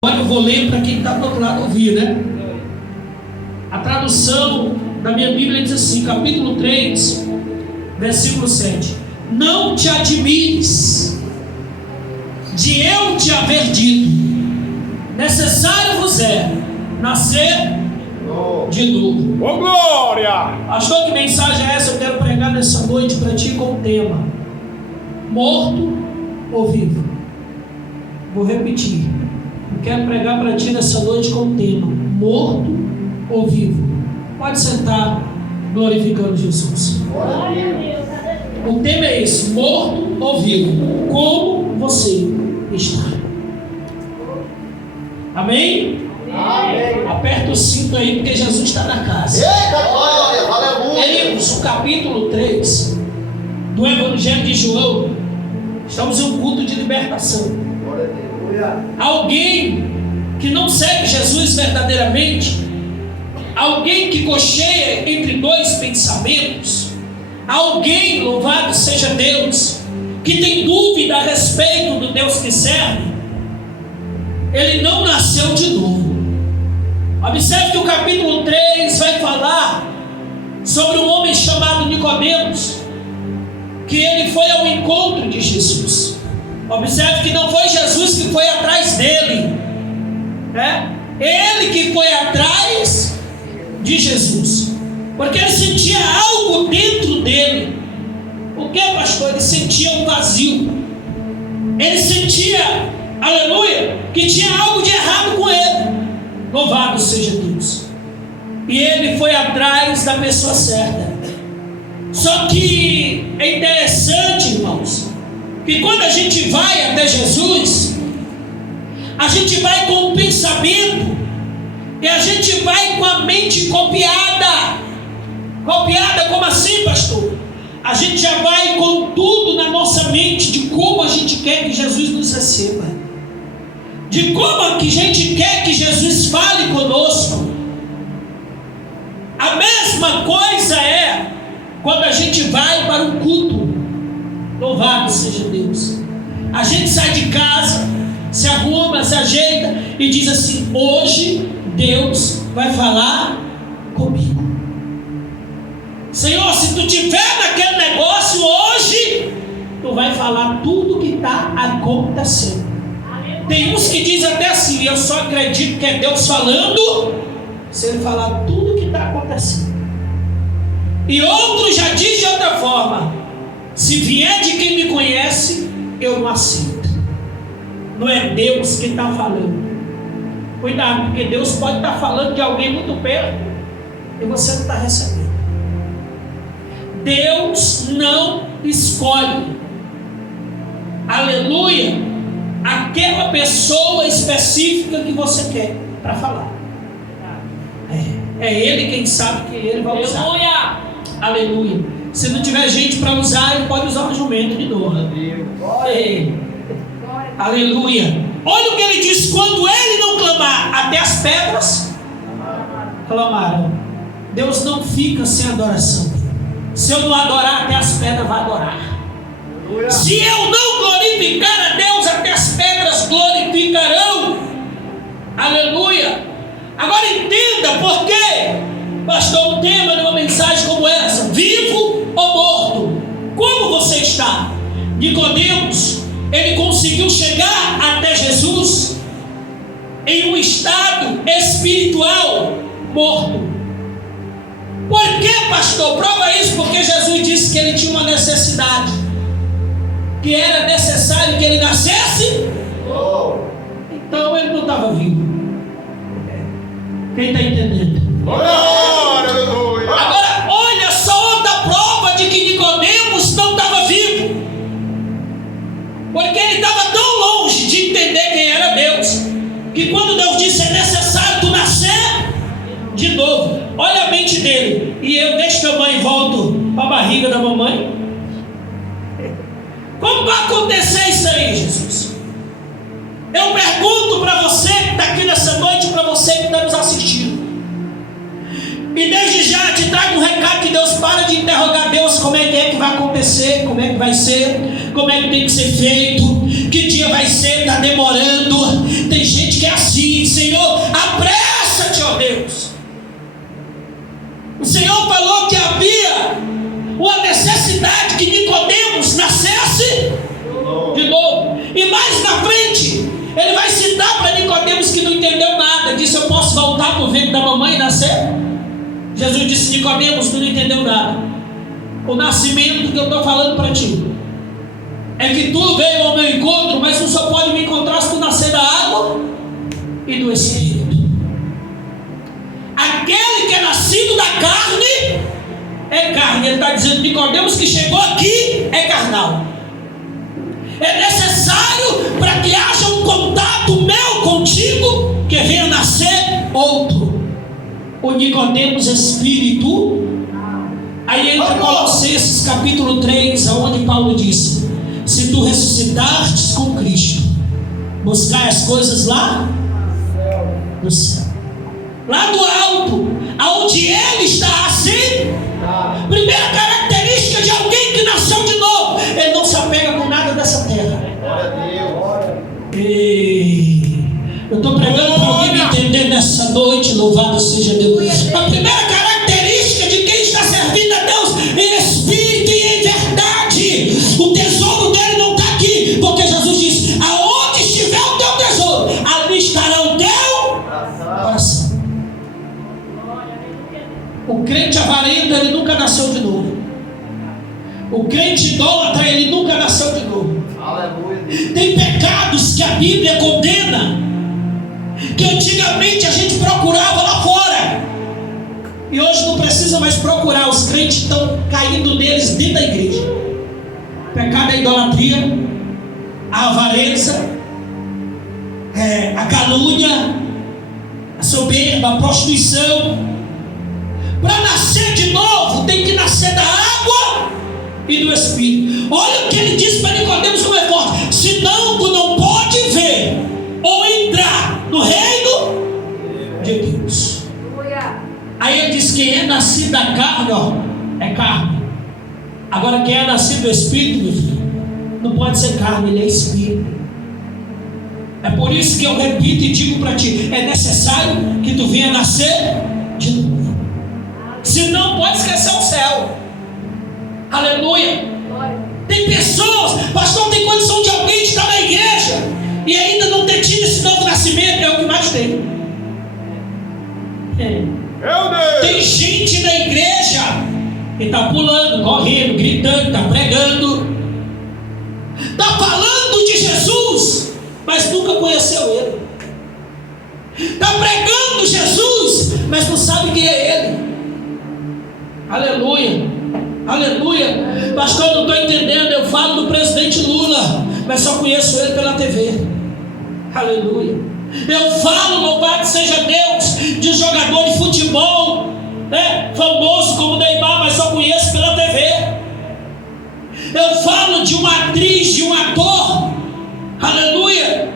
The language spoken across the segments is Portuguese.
Agora eu vou ler para quem está do outro lado ouvir, né? A tradução da minha Bíblia diz assim, capítulo 3, versículo 7. Não te admires de eu te haver dito, necessário vos é nascer de novo. Ô glória! Pastor, que mensagem é essa? Eu quero pregar nessa noite para ti com o tema: morto ou vivo? Vou repetir. Eu quero pregar para ti nessa noite com o tema: morto ou vivo? Pode sentar, glorificando Jesus. O tema é esse: morto ou vivo? Como você está? Amém? Amém. Aperta o cinto aí, porque Jesus está na casa. Eita glória, aleluia. Queridos, o capítulo 3 do Evangelho de João, estamos em um culto de libertação. Alguém que não segue Jesus verdadeiramente, alguém que cocheia entre dois pensamentos, alguém, louvado seja Deus, que tem dúvida a respeito do Deus que serve, ele não nasceu de novo. Observe que o capítulo 3 vai falar sobre um homem chamado Nicodemos, que ele foi ao encontro de Jesus. Observe que não foi Jesus que foi atrás dele, né? Ele que foi atrás de Jesus, porque ele sentia algo dentro dele. O que, pastor? Ele sentia um vazio. Ele sentia, aleluia, que tinha algo de errado com ele. Louvado seja Deus. E ele foi atrás da pessoa certa. Só que é interessante, irmãos, que quando a gente vai até Jesus, a gente vai com o pensamento e a gente vai com a mente copiada. Copiada como assim, pastor? A gente já vai com tudo na nossa mente de como a gente quer que Jesus nos receba, de como que a gente quer que Jesus fale conosco. A mesma coisa é quando a gente vai para um culto. Louvado seja Deus. A gente sai de casa, se arruma, se ajeita e diz assim: hoje Deus vai falar comigo. Senhor, se tu tiver naquele negócio hoje, tu vai falar tudo que está acontecendo. Tem uns que dizem até assim: eu só acredito que é Deus falando se ele falar tudo que está acontecendo. E outros já dizem de outra forma: se vier de quem me conhece, eu não aceito. Não é Deus que está falando. Cuidado, porque Deus pode estar falando de alguém muito perto e você não está recebendo. Deus não escolhe, aleluia, aquela pessoa específica que você quer para falar. É Ele quem sabe que Ele vai usar. Aleluia! Aleluia! Se não tiver gente para usar, Ele pode usar o jumento de novo. Aleluia! Olha o que Ele diz: quando Ele não clamar, até as pedras clamaram. Deus não fica sem adoração. Se eu não adorar, até as pedras vão adorar. Se eu não glorificar a Deus, até as pedras glorificarão. Aleluia! Agora entenda por quê, pastor, o tema de uma mensagem como essa: vivo ou morto? Como você está? Nicodemos, ele conseguiu chegar até Jesus em um estado espiritual morto. Por que, pastor? Prova isso, porque Jesus disse que ele tinha uma necessidade, que era necessário que ele nascesse. Então ele não estava vivo. Quem está entendendo? Agora, olha só outra prova de que Nicodemos não estava vivo, porque ele estava tão longe de entender quem era Deus, que quando Deus disse: é necessário tu nascer de novo, olha a mente dele: e eu deixo tamanho e volto para a barriga da mamãe? Como vai acontecer isso aí, Jesus? Eu pergunto para você que está aqui nessa noite, para você que está nos assistindo, e desde já te trago um recado de Deus: para de interrogar Deus como é que vai acontecer, como é que vai ser, como é que tem que ser feito, que dia vai ser, está demorando. Tem gente que é assim. Senhor falou que havia uma necessidade que Nicodemos nascesse de novo. E mais na frente, ele vai citar para Nicodemos que não entendeu nada. Disse: eu posso voltar para o ventre da mamãe e nascer? Jesus disse: Nicodemos, tu não entendeu nada. O nascimento que eu estou falando para ti é que tu veio ao meu encontro, mas tu só pode me encontrar se tu nascer da água e do Espírito. Aquele que é nascido da carne é carne. Ele está dizendo: Nicodemos, que chegou aqui é carnal. É necessário, para que haja um contato meu contigo, que venha nascer outro. O Nicodemos espírito. Aí entra Colossenses capítulo 3, onde Paulo disse: se tu ressuscitastes com Cristo, buscar as coisas lá do céu, lá do alto, aonde Ele está. Assim, primeira característica de alguém que nasceu de novo: ele não se apega com nada dessa terra. Eu estou pregando para alguém me entender nessa noite. Louvado seja Deus. A primeira característica de quem está servindo a Deus em espírito e em verdade, o tesouro dele não está aqui, porque Jesus disse: aonde estiver o teu tesouro, ali estará o teu coração. O crente avarento, ele nunca nasceu de novo. O crente idólatra, ele nunca nasceu de novo. Aleluia. Tem pecados que a Bíblia condena, que antigamente a gente procurava lá fora, e hoje não precisa mais procurar. Os crentes estão caindo neles dentro da igreja. Pecado é a idolatria, a avareza, a calúnia, a soberba, a prostituição. Para nascer de novo, tem que nascer da água e do Espírito. Olha o que ele disse para Nicodemos, como é forte: senão tu não pode ver ou entrar no reino de Deus. Aí ele diz: quem é nascido da carne, ó, é carne. Agora quem é nascido do Espírito, meu filho, não pode ser carne, ele é Espírito. É por isso que eu repito e digo para ti: é necessário que tu venha nascer de novo. Senão pode esquecer o céu. Aleluia. Tem pessoas, pastor, tem condição de alguém estar na igreja e ainda não ter tido esse novo nascimento. É o que mais tem. Tem gente na igreja que está pulando, correndo, gritando, está pregando, está falando de Jesus, mas nunca conheceu Ele. Está pregando Jesus, mas não sabe quem é Ele. Aleluia, aleluia. Pastor, não estou entendendo. Eu falo do presidente Lula, mas só conheço ele pela TV. Aleluia. Eu falo, louvado seja Deus, de jogador de futebol, né, famoso como Neymar, mas só conheço pela TV. Eu falo de uma atriz, de um ator, aleluia,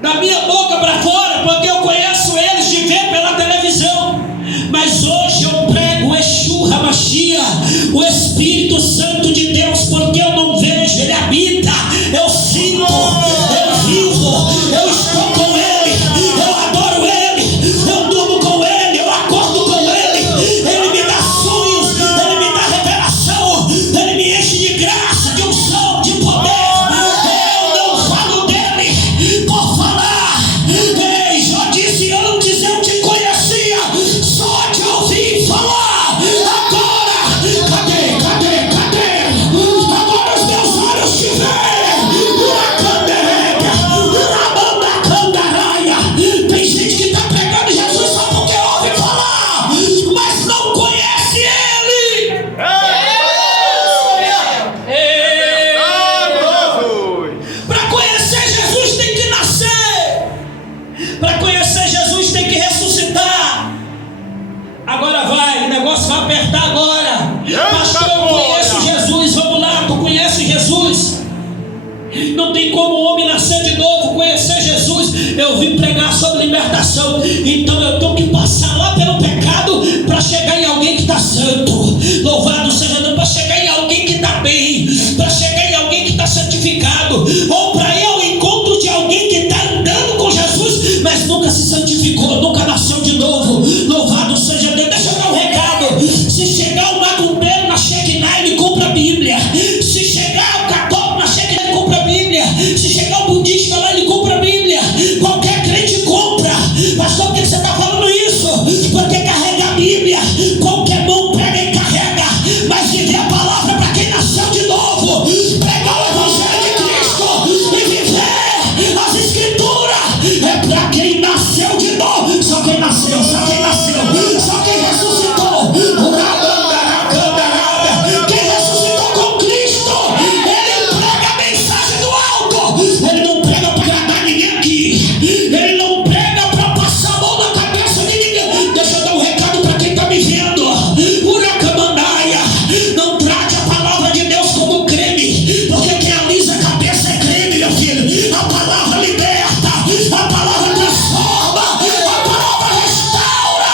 da minha boca para fora, porque eu conheço eles de ver pela televisão. Mas hoje eu prego o Exu Hamashia, o Espírito Santo de Deus, porque eu não vejo, Ele habita, eu sinto, eu vivo, eu estou com Ele, eu adoro Ele, eu durmo com Ele, eu acordo com Ele, Ele me dá sonhos, Ele me dá revelação, Ele me enche de graça, de unção, de poder. Eu não falo dele por falar. Ei, já disse antes, eu te conhecia só de ouvir falar. Agora, cadê? Agora os meus olhos te veem. Tem gente que está pregando Jesus só porque ouve falar, mas não conhece Ele. Para conhecer Jesus tem que nascer. Para conhecer Jesus tem que ressuscitar. Agora vai, o negócio vai apertar agora. Pastor, eu conheço Jesus. Vamos lá, tu conhece Jesus? Não tem como o homem nascer de novo, conhecer Jesus. Eu vim pregar sobre libertação, então eu tenho que passar lá pelo pecado para chegar em alguém que está santo. Louvado seja Deus, para chegar em alguém que está bem, para chegar em alguém que está santificado, ou para ir ao encontro de alguém que está andando com Jesus, mas nunca se santificou, nunca nasceu de novo. Louvado seja Deus. Deixa eu dar um recado. Se quem nasceu de novo. Só quem nasceu, só quem nasceu, só quem ressuscitou. Quem ressuscitou com Cristo, ele prega a mensagem do alto. Ele não prega para agradar ninguém aqui. Ele não prega para passar a mão na cabeça de ninguém. Deixa eu dar um recado para quem está me vendo. Uracamandaia, não trate a palavra de Deus como creme, porque quem alisa a cabeça é creme, meu filho. A palavra liberta, a palavra transforma, a palavra restaura.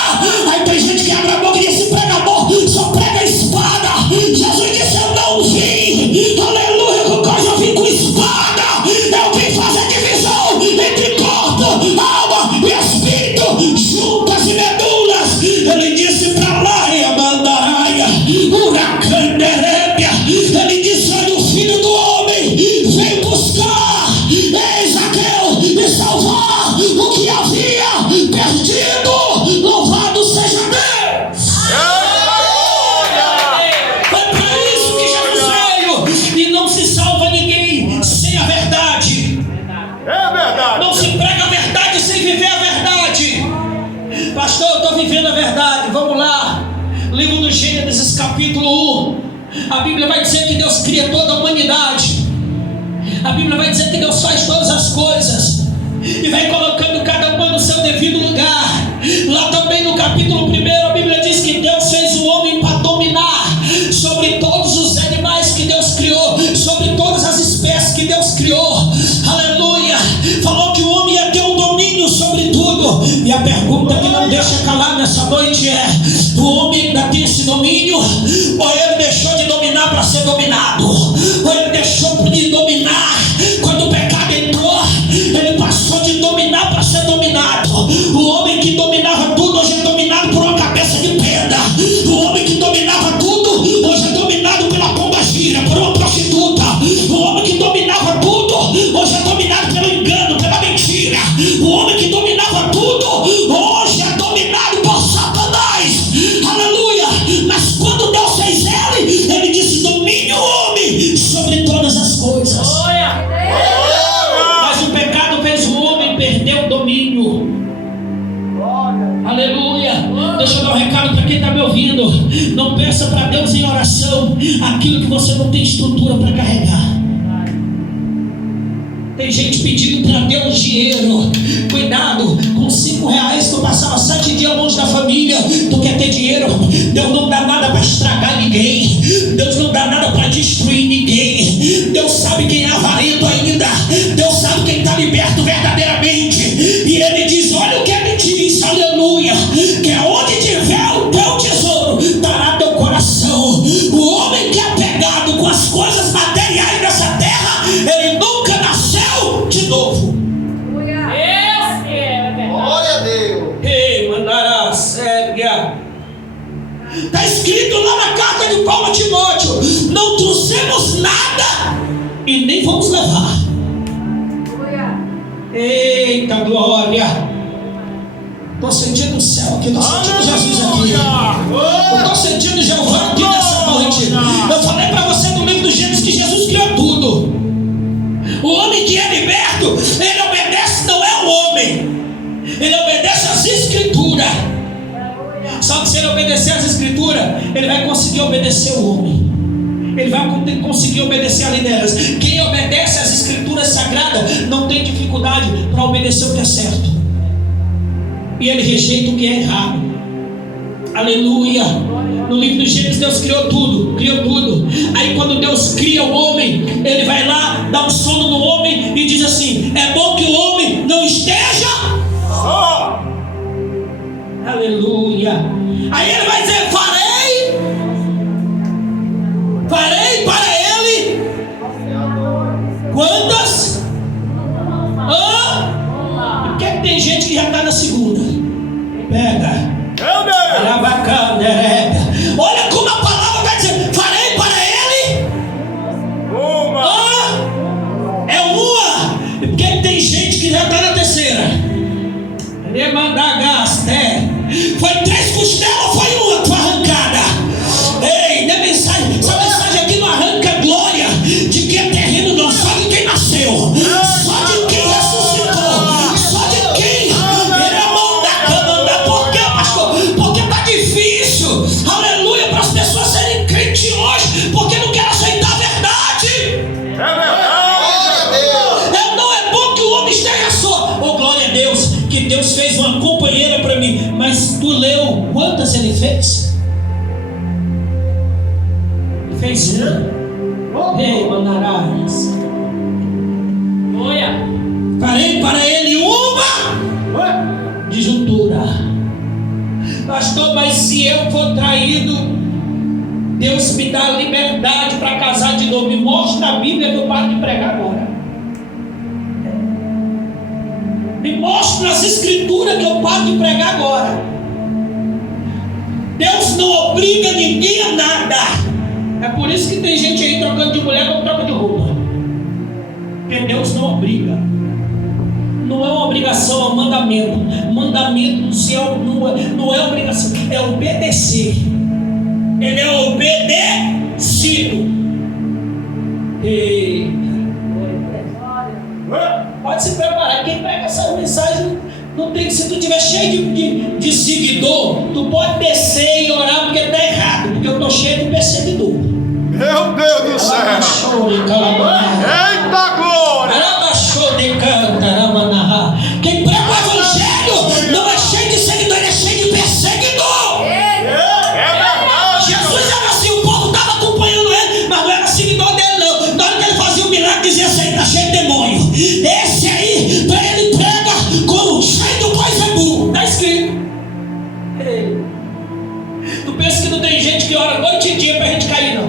Aí tem gente que abre a boca e diz: se prega amor, só prega a espada. Jesus disse: eu não vim, aleluia, com coisa, eu vim com espada. Eu vim fazer divisão entre corpo, alma e espírito, juntas e medulas. Ele disse para lá e a mandaraia, uracanderébia. Ele disse: olha, o Filho do Homem vem buscar, Zaqueu, e salvar o que havia perdido. Louvado seja Deus. Foi para isso que Jesus veio. E não se salva ninguém sem a verdade. É verdade. Não se prega a verdade sem viver a verdade. Pastor, eu estou vivendo a verdade. Vamos lá. Livro do Gênesis, capítulo 1. A Bíblia vai dizer que Deus cria toda a humanidade. A Bíblia vai dizer que Deus faz todas as coisas e vai colocando cada uma no seu devido lugar. Lá também no capítulo 1, a Bíblia diz que Deus fez o homem para dominar sobre todos os animais que Deus criou, sobre todas as espécies que Deus criou. Aleluia. Falou que o homem ia ter um domínio sobre tudo. E a pergunta que não deixa calar nessa noite é: o homem ainda tem esse domínio? Ou ele deixou de dominar para ser dominado? Ou ele deixou de dominar quando o pecado entrou? Ele passou de dominar para ser dominado. O homem que dominava tudo hoje é dominado por uma cabeça de pedra. O homem que dominava tudo hoje é dominado pela pombagira, por uma prostituta. O homem que dominava tudo hoje é dominado pelo engano, pela mentira. O homem que dominava tudo hoje é dominado por Satanás. Aleluia. Mas quando Deus fez ele disse: domine o homem sobre todas as coisas. Mas o pecado fez o homem perder o domínio. Aleluia. Deixa eu dar um recado para quem está me ouvindo. Não peça para Deus em oração aquilo que você não tem estrutura para carregar. Tem gente pedindo para Deus dinheiro. Cuidado com R$5 que eu passava 7 dias longe da família. Tu quer ter dinheiro? Deus não dá nada para estragar ninguém. Deus não dá nada para destruir ninguém. Deus sabe quem é avarento ainda. Deus sabe quem está liberto verdadeiramente. E Ele diz: olha o que Ele diz, aleluia, que é onde tiver o teu tesouro, estará teu coração. O homem que é apegado com as coisas materiais dessa terra, ele nunca nasceu de novo. Glória a Deus. Ei, mandará séria. Está escrito lá na carta de Paulo a Timóteo: não trouxemos nada e nem vamos levar. Eita glória. Estou sentindo o céu aqui, estou sentindo Jesus aqui. Eu estou sentindo Jeová aqui nessa noite. Eu falei para você no livro dos Gênesis que Jesus criou tudo. O homem que é liberto, ele obedece, não é o homem, ele obedece às escrituras. Só que se ele obedecer às escrituras, ele vai conseguir obedecer o homem. Ele vai conseguir obedecer a liderança. Quem obedece às escrituras sagradas não tem dificuldade para obedecer o que é certo. E ele rejeita o que é errado. Aleluia. No livro dos Gênesis, Deus criou tudo. Criou tudo. Aí quando Deus cria o homem, Ele vai lá, dá um sono no homem e diz assim: é bom que o homem não esteja só. Aleluia. Aí Ele vai dizer: farei para ele quantas? Porque tem gente que já está na segunda. Pega. Olha como a palavra vai dizer: farei para ele uma. É uma. Porque tem gente que já está na terceira. Foi 3 costelas ou foi uma que foi arrancada? Ei, não é mensagem. Essa mensagem aqui não arranca glória de quem é terreno, não. Só de quem nasceu, só de quem ressuscitou, só de quem Deus fez uma companheira para mim. Mas tu leu quantas ele fez? Fez uma. Ei, mandarás. Farei para ele uma disjuntura. Pastor, mas se eu for traído, Deus me dá liberdade para casar de novo. Me mostra a Bíblia que eu paro de pregar agora. Me mostra as escrituras que eu paro de pregar agora. Deus não obriga ninguém a nada. É por isso que tem gente aí trocando de mulher como troca de roupa. Porque Deus não obriga. Não é uma obrigação, é um mandamento. Mandamento do céu não é obrigação, é obedecer. Ele é obedecido. Eita. Pode se preparar. Quem pega essa mensagem não tem que, se tu estiver cheio de seguidor, tu pode descer e orar porque está errado. Porque eu estou cheio de perseguidor. Meu Deus do céu! Eita glória! Quem prega o evangelho não é cheio de seguidor, ele é cheio de perseguidor. É verdade! Jesus era assim, o povo estava acompanhando ele, mas não era seguidor dele não. Na hora que ele fazia o milagre, dizia assim: está cheio de demônio. Esse aí, ele prega como cheio do Pai. Está escrito. Tu pensa que não tem gente que ora noite e dia para a gente cair, não?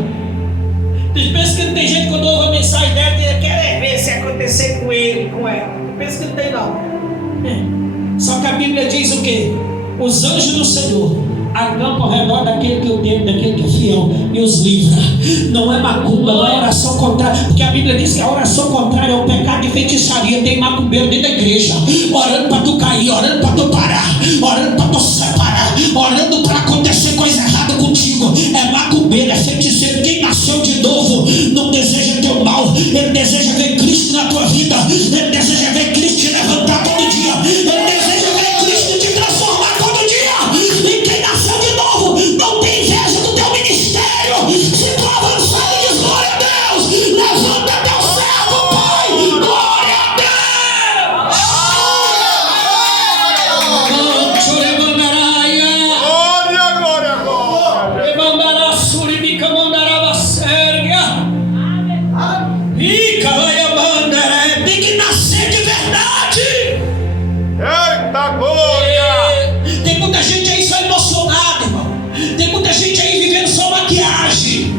Tu pensa que não tem gente que quando ouve a mensagem dela que quer ver se acontecer com ele, com ela? Tu pensa que não tem, não? Só que a Bíblia diz o quê? Os anjos do Senhor acampam ao redor daquele que o teme, daquele que é fiel, e os livra. Não é macumba, não é oração contrária, porque a Bíblia diz que a oração contrária é um pecado de feitiçaria. Tem macumbeiro dentro da igreja, orando para tu cair, orando para tu parar, orando para tu separar, orando para acontecer coisa errada contigo. É macumbeiro, é feiticeiro. Quem nasceu de novo não deseja teu mal, ele deseja ver Cristo na tua vida, ele deseja ver Cristo te levantar todo dia, ele deseja ver Cristo te transformar todo dia. E quem nasceu de novo não tem inveja do teu ministério. Se tu avançar e diz glória a Deus, levanta teu servo, Pai. Glória a Deus. Glória, glória! Tem que nascer de verdade. Eita glória! Tem muita gente aí só emocionada, irmão. Tem muita gente aí vivendo só maquiagem.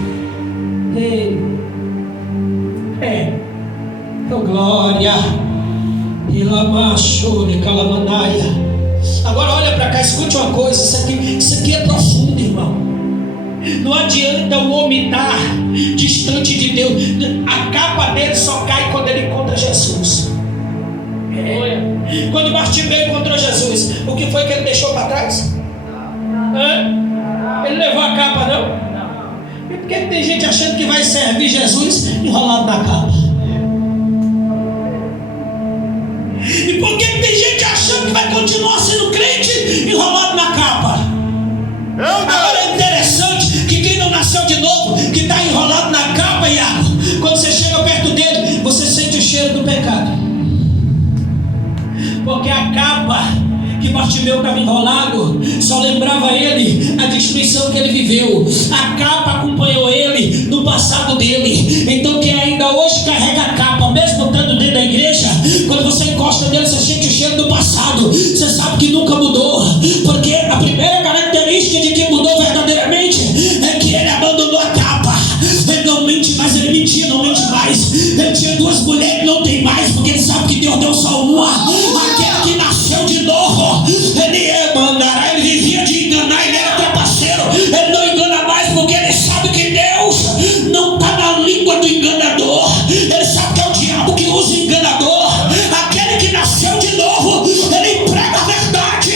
Glória. Agora olha para cá, escute uma coisa. Isso aqui é profundo, irmão. Não adianta o homem estar distante de Deus. A capa dele só cai quando ele encontra Jesus. Quando Bartimeu encontrou Jesus, o que foi que ele deixou para trás? Ele levou a capa, não? E por que tem gente achando que vai servir Jesus enrolado na capa? E por que tem gente achando que vai continuar sendo crente enrolado na capa? Agora é interessante que quem não nasceu de novo, que está enrolado na capa, e quando você chega perto dele, você sente o cheiro do pecado. Porque a capa que Bartimeu estava enrolado só lembrava ele a destruição que ele viveu. A capa acompanhou ele no passado dele. Então quem ainda hoje carrega a capa, mesmo estando dentro da igreja, quando você encosta nele, você sente o cheiro do passado. Você sabe que nunca mudou, porque a primeira característica de quem mudou verdadeiramente é que ele abandonou a capa. Ele não mente mais, ele mentia, não mente mais. Ele tinha duas mulheres, não tem mais, porque ele sabe que Deus deu só uma. Aquele que nasceu de novo, ele vivia de enganar, ele era trapaceiro. Ele não engana mais, porque ele sabe que Deus não está na língua do enganador. Ele sabe que é o diabo que usa o enganador. Aquele que nasceu de novo, ele prega a verdade.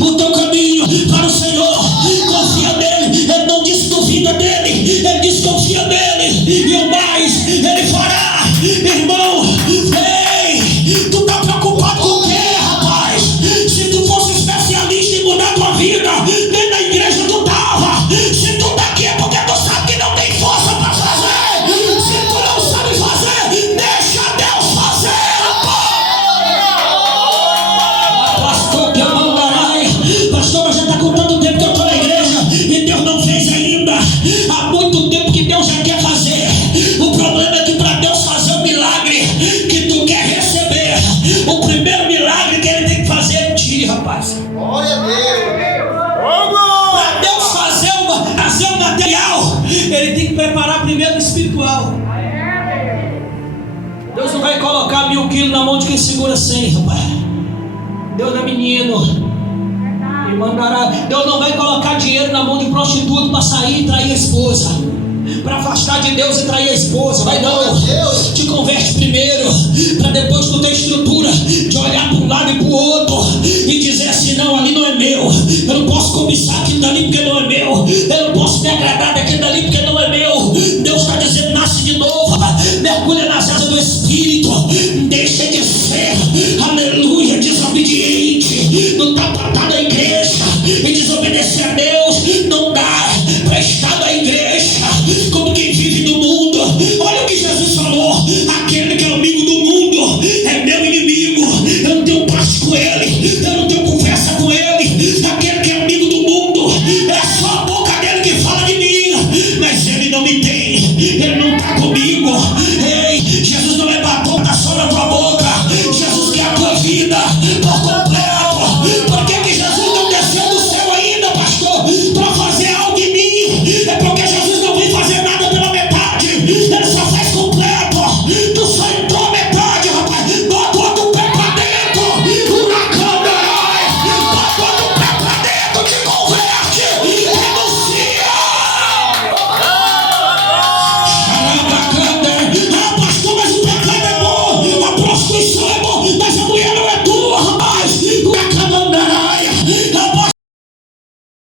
o teu caminho para o Senhor. Confia nele. Ele não disse duvida dele, ele disse confia nele, e o mais ele fará. Irmão, ei, tu está preocupado com o quê, rapaz? Se tu fosse especialista em mudar tua vida, dentro da igreja tu estava. Se tu está aqui é porque tu sabe que não tem força para fazer. Se tu não sabe fazer, deixa Deus fazer. Pastor, que amandarai. Pastor, mas já está com tanto tempo que eu estou na igreja e Deus não fez ainda. Há muito tempo que Deus já quer fazer. O problema é que para Deus fazer o milagre que tu quer receber, o primeiro milagre que ele tem que fazer é em ti, rapaz. Glória a Deus. Para Deus fazer o material, ele tem que preparar primeiro o espiritual. Deus não vai colocar 1000 quilos na mão de quem segura 100, rapaz. Deus não é menino. E mandará. Deus não vai colocar dinheiro na mão de prostituta para sair e trair a esposa, para afastar de Deus e trair a esposa. Vai não. Te converte primeiro, para depois tu ter estrutura de olhar para um lado e para o outro e dizer assim: não, ali não é meu. Eu não posso cobiçar aquilo dali porque não é meu. Eu não posso me agradar daquilo dali porque não é